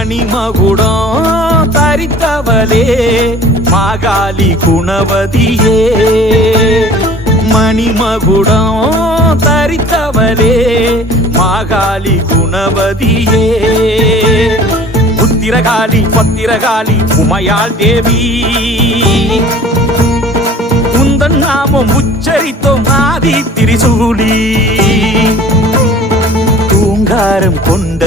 மணிமகுடம் தரித்தவளே மாகாளி குணவதியே, மணிமகுடம் தரித்தவளே மாகாளி குணவதியே, உத்திரகாளி பத்திரகாளி உமையாள் தேவி, உந்தன் நாமம் உச்சரித்தோம் ஆதி திரிசூலி, ஓங்காரம் கொண்ட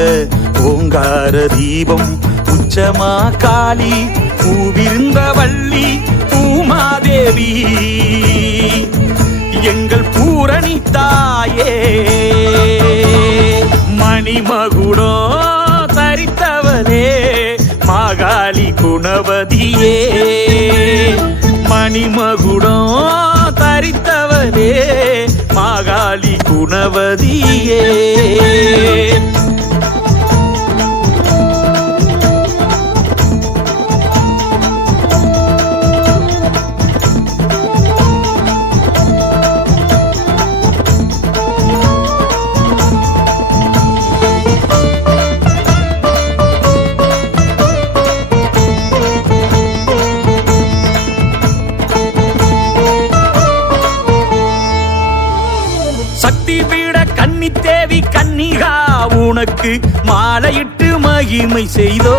ஓங்கார தீபம் உச்சமா காளி பூவிருந்த வள்ளி பூமாதேவி, எங்கள் பூரணி தாயே, மணிமகுடம் தரித்தவளே மாகாளி குணவதியே, மணிமகுடம் தரித்தவளே மாகாளி குணவதியே. சக்தி பீட கன்னி தேவி கன்னிகா உனக்கு மாலையிட்டு மகிமை செய்தோ,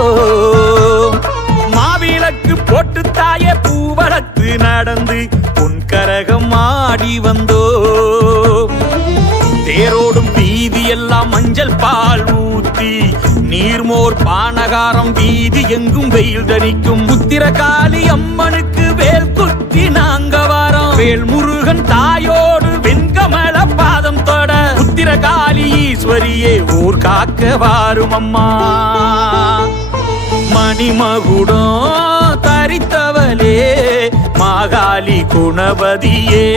மாவிளக்கு போட்டு தாய பூவளத்து நடந்து பொன்கரகம் ஆடி வந்தோ, தேரோடும் வீதி எல்லாம் மஞ்சள் பால் ஊத்தி நீர்மோர் பானகாரம் வீதி எங்கும் வெயில் தணிக்கும், உத்திரகாளி அம்மனுக்கு வேல் குத்தி நாங்க வாரம், வேல் முருகன் தாயோடு வெண்கமல பாதம் தொட, உத்திரகாளி ஈஸ்வரியே ஊர் காக்க வாரும் அம்மா, மணிமகுடம் தரித்தவளே மாகாளி குணவதியே.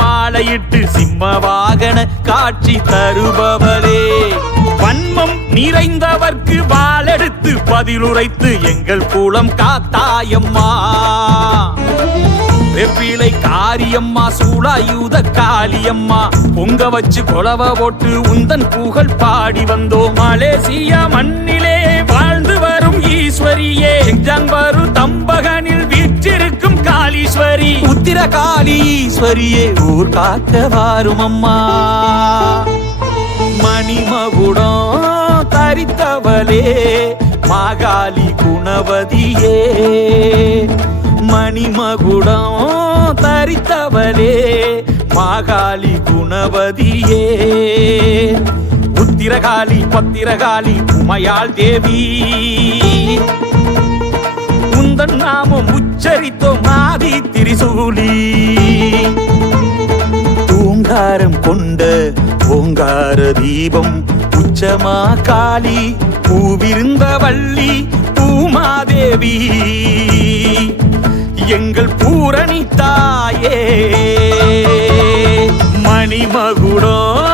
மாலையிட்டு சிம்ம வாகன காட்சி தருபவளே, வன்மம் நிறைந்தவர்க்கு வாளெடுத்து பதிலுரைத்து எங்கள் கூலம் காத்தாயம்மா, வெப்பிலை காரியம்மா சூளாயுத காளியம்மா, பொங்க வச்சு கொலவ போட்டு உந்தன் புகழ் பாடி வந்தோம், மலேசியா மண்ணிலே வாழ்ந்து வரும் ஈஸ்வரியே, ஜம்பரு தம்பகனில் வீற்றிருக்கும் காளீஸ்வரி, உத்திரகாளி ஈஸ்வரியே ஊர் காக்க வாரும் அம்மா, மணிமகுடம் தரித்தவளே மாகாளி குணவதியே, மணிமகுடம் தரித்தவளே மாகாளி குணவதியே, உத்திரகாளி பத்திரகாளி உமையாள் தேவி, உந்தன் நாமம் உச்சரித்தோம் ஆதி திரிசூலி, ஓங்காரம் கொண்ட ஓங்கார தீபம் உச்சமா காளி பூவிருந்த வள்ளி பூமாதேவி, எங்கள் பூரணி தாயே, மணிமகுடம்